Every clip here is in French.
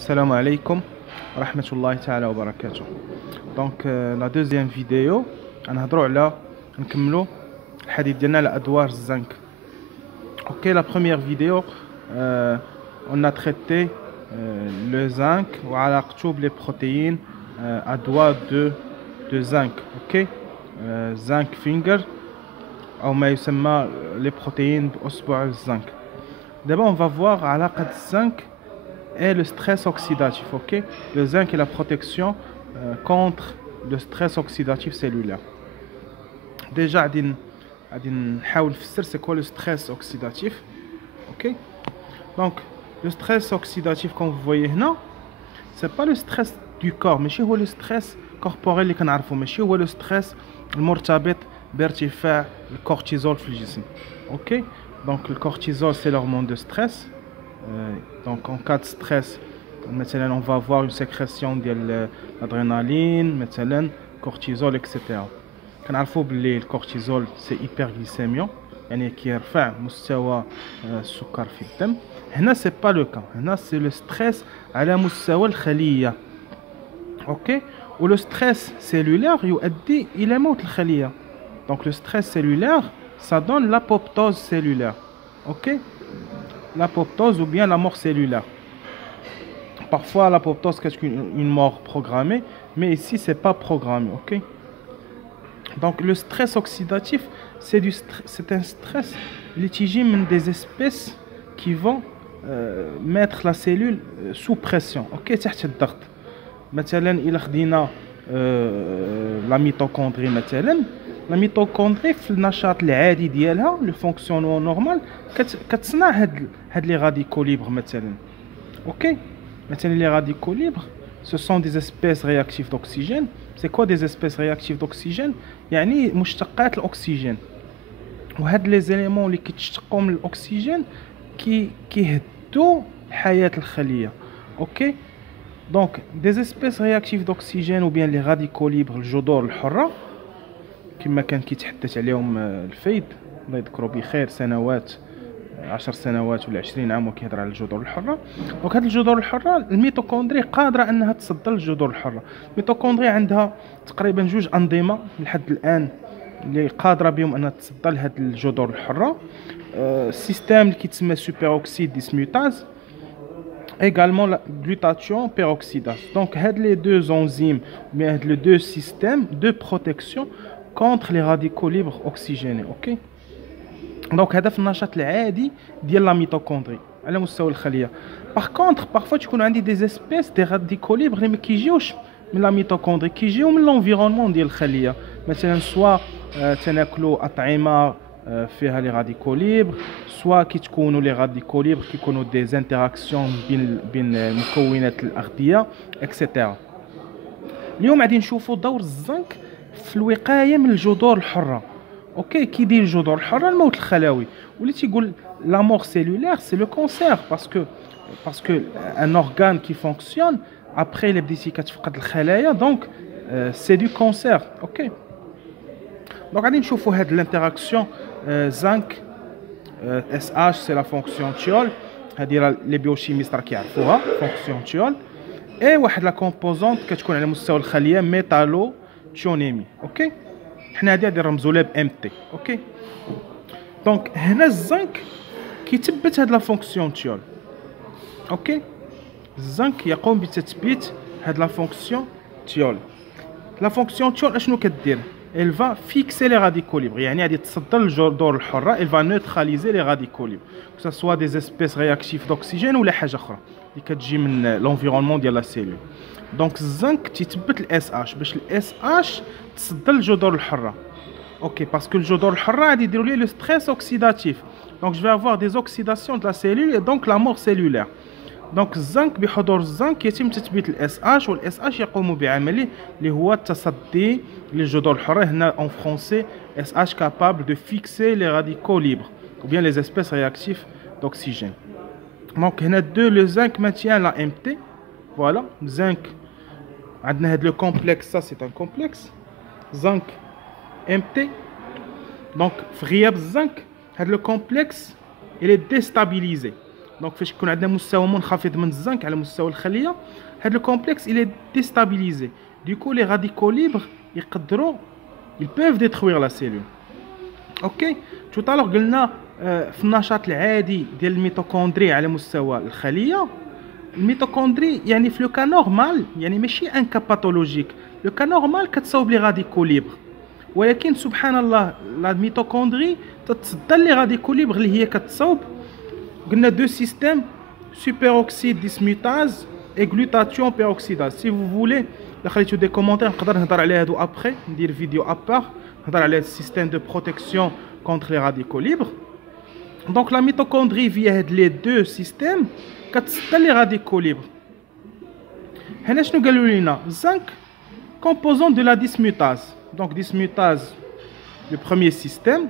Salam alaikum wa rahmatullahi ta'ala wa barakatuh. Donc la deuxième vidéo غنهضروا على نكملوا الحديث ديالنا على ادوار الزنك. OK, la première vidéo on a traité le zinc وعلاقته les protéines ادوار de zinc. OK, zinc finger او ما يسمى les protéines باصبع الزنك. D'abord on va voir علاقة الزنك et le stress oxydatif. OK, le zinc et la protection contre le stress oxydatif cellulaire. Déjà غادي نحاول نفسر c'est quoi le stress oxydatif. OK, donc le stress oxydatif comme vous voyez هنا c'est pas le stress du corps ماشي هو le stress corporel اللي كنعرفو ماشي هو le stress المرتبط بارتفاع الكورتيزول في الجسم. OK, donc le cortisol c'est l'hormone de stress. Donc en cas de stress مثلا on va avoir une sécrétion ديال l'adrénaline مثلا cortisol etc. كنعرفوا باللي الكورتيزول سي hyperglycémion يعني كيرفع مستوى السكر في الدم. هنا سي با لو كا، هنا سي لو ستريس على مستوى الخليه. اوكي، ولو ستريس سيلولير يؤدي الى موت الخليه. دونك لو ستريس سيلولير ça donne l'apoptose cellulaire. OK, l'apoptose ou bien la mort cellulaire. Parfois l'apoptose c'est une mort programmée, mais ici c'est pas programmé. OK, donc le stress oxydatif c'est un stress litigé des espèces qui vont mettre la cellule sous pression. OK, تحت الضغط. مثلا إلا خدينا la mitochondrie مثلا، la mitochondrie في النشاط العادي ديالها le fonctionnement normal كتصنع هاد les radicaux libres مثلا. OK, مثلا les radicaux libres ce sont des espèces réactives d'oxygène. C'est quoi des espèces réactives d'oxygène؟ يعني مشتقات الأكسجين. وهاد les éléments اللي كيتشتقوا من الأكسجين كيهدوا حياة الخلية. OK, donc des espèces réactives d'oxygène ou bien les radicaux libres الجذور الحرة كما كان كيتحدث عليهم الفيد الله يذكره بخير سنوات 10 سنوات ولا 20 عام وكيهضر على الجذور الحرة. دونك هاد الجذور الحرة الميتوكوندري قادرة انها تصدر الجذور الحرة. الميتوكوندري عندها تقريبا جوج أنظمة لحد الآن اللي قادرة بهم انها تصدر هاد الجذور الحرة. سيستم اللي كيتسمى سوبر اوكسيد ديسموتاز également la glutathion peroxydase. Donc les deux enzymes, bien les deux systèmes de protection contre les radicaux libres oxygénés. OK, donc هذا في النشاط العادي ديال لا ميتوكوندري على مستوى الخليه. Par contre parfois تكون عندي des espèces des radicaux libres اللي ما كيجيوش من لا ميتوكوندري، كيجيو من l'environnement ديال الخليه. مثلا سوا تناكلوا اطعمه فيها لي راديكو ليبر، سوا كيتكونوا لي راديكو ليبر كيكونوا دي انتراكسيون بين مكونات الاغذيه اكسيتيرا. اليوم غادي نشوفوا دور الزنك في الوقايه من الجذور الحره. اوكي، كيدير الجذور الحره الموت الخلوي، واللي تيقول لا مور سيلولير سي لو كونسير باسكو ان اورغان كي فونكسيون ابري اللي بديتي كتفقد الخلايا دونك سي دو كونسير. اوكي، دونك غادي نشوفوا هاد الانتراكسيون zinc SH c'est la fonction thiol. هذه لي بيوشيميست راه كيعرفوها فونكسيون thiol. اي واحد لا كومبوزونت كتكون على مستوى الخليه ميتالو تيونيمي. اوكي، حنا هذه غادي نرمزوا لها بام تي. اوكي، دونك هنا الزنك كيثبت هاد لا فونكسيون thiol. اوكي، الزنك يقوم بتثبيت هاد لا فونكسيون thiol. لا فونكسيون thiol اشنو كدير؟ elle va fixer les radicaux libres. يعني غادي تصدر الجذور الحرة. elle va neutraliser les radicaux libres que ce soit des espèces réactives d'oxygène ولا حاجة أخرى اللي كتجي من l'environnement ديال لا سيلول. دونك الزنك تيثبت الاس اش باش الاس اش تصدر الجذور الحرة. اوكي، باسكو الجذور الحرة غادي يديروا لي لو ستريس اوكسيداتيف. دونك je vais avoir des oxydations de la cellule et donc la mort cellulaire. دونك الزنك بحضور الزنك يتم تثبيت الاس اش، والاس اش يقوم بعمله اللي هو التصدي للجذور الحرة. هنا en français SH capable de fixer les radicaux libres ou bien les espèces réactives d'oxygène. Donc هنا le zinc maintient la MT. Voilà, zinc عندنا هاد le complexe, ça c'est un complexe zinc MT. donc في غياب الزنك هاد le complexe il est déstabilisé. دونك فاش يكون عندنا مستوى منخفض من الزنك على مستوى الخليه، هذا الكومبلكس il est déstabilisé. Du coup les radicaux libres يقدروا ils peuvent détruire la cellule. اوكي tout à l'heure قلنا في النشاط العادي ديال الميتوكوندري على مستوى الخليه، الميتوكوندري يعني في لو كا نورمال يعني ماشي ان كا باثولوجيك، لو كا نورمال كتصاوب لي راديكو ليبر، ولكن سبحان الله لا ميتوكوندري تتصدى لي راديكو ليبر اللي هي كتصاوب. قلنا دو سيستيم سوبيروكسيد ديسموتاز اي غلوتاتيون بيروكسيداز. سي فو فولي الا خليتو دي كومونتير نقدر نهضر على هادو ابخي، ندير فيديو ابار نهضر على السيستيم دو بروتيكسيون كونتر لي راديكو ليبر. دونك لا ميتوكوندري فيا هاد لي دو سيستيم كتصدى لي راديكو ليبر. هنا شنو قالوا لينا؟ زنك كومبوزون دو لا ديسموتاز. دونك ديسموتاز لو بروميير سيستيم.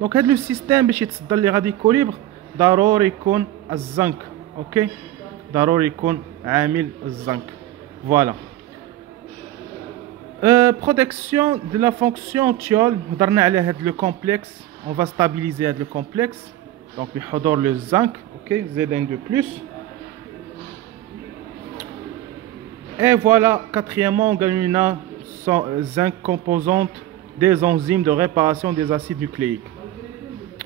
دونك هاد لو سيستيم باش يتصدى لي راديكو ليبر ضروري يكون الزنك. اوكي ضروري يكون عامل الزنك. فوالا protection de la fonction thiol. هضرنا على هاد لو كومبلكس. on va stabiliser هاد لو كومبلكس donc بحضور لو زنك. اوكي Zn de plus. et voilà quatrièmement قالوا لنا zinc composante des enzymes de réparation des acides nucléiques.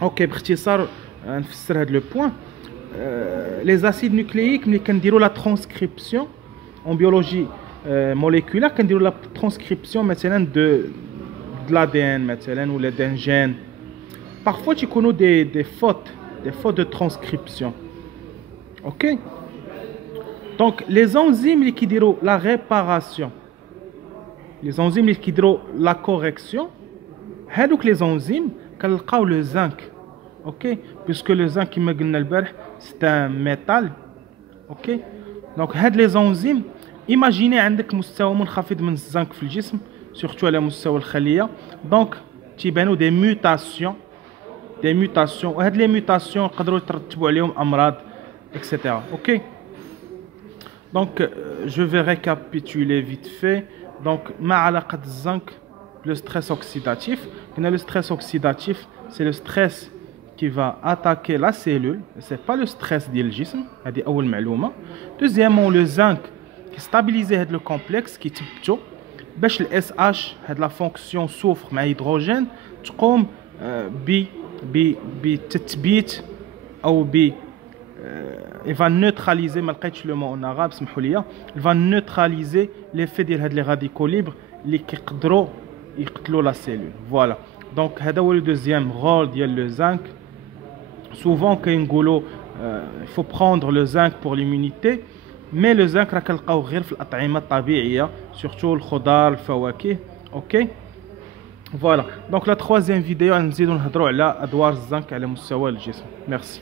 اوكي باختصار نفسر هاد لو بوين. les acides nucléiques ملي كنديروا لا ترانسكريبسيون en biologie moléculaire كنديروا لا ترانسكريبسيون مثلا de l'ADN مثلا ولا d'un gène. parfois تيكونوا des fautes de transcription. ok donc les enzymes اللي كيديروا la réparation, les enzymes اللي كيديروا la correction، هادوك les enzymes كنلقاو le zinc. ok puisque le zinc كما قلنا البارح c'est un métal. ok donc هاد les enzymes ايماجيني عندك مستوى منخفض من الزنك في الجسم سورتو على مستوى الخليه، دونك تيبانو دي ميوتاسيون وهاد لي ميوتاسيون يقدروا يترتبوا عليهم امراض اكسيتيرا. اوكي دونك جو في ريكابيتولي فيت في. دونك ما علاقه الزنك لو ستريس اوكسيداتيف؟ قلنا لو ستريس اوكسيداتيف سي لو ستريس qui va attaquer la cellule, c'est pas le stress ديال الجسم. هذه اول معلومه. دوزيامون لو زنك كيستابيليزي هاد لو كومبلكس كيتبتو باش الاس اش هاد لا فونكسيون سوفر مع هيدروجين تقوم بتثبيت او il va neutraliser. ما لقيتش لو مون en arabe سمحوا لي. il va neutraliser l'effet ديال هاد لي راديكو ليبر اللي كيقدروا يقتلوا لا سيلول. فوالا دونك هذا هو لو دوزيام رول ديال لو زنك. souvent كنقولوا il faut prendre le zinc pour l'immunité، مي لو زنك راه كنلقاوه غير في الاطعمه الطبيعيه سورتو الخضار الفواكه. اوكي فوالا دونك لا 3 فيديو غنزيدو نهضروا على ادوار الزنك على مستوى الجسم. ميرسي.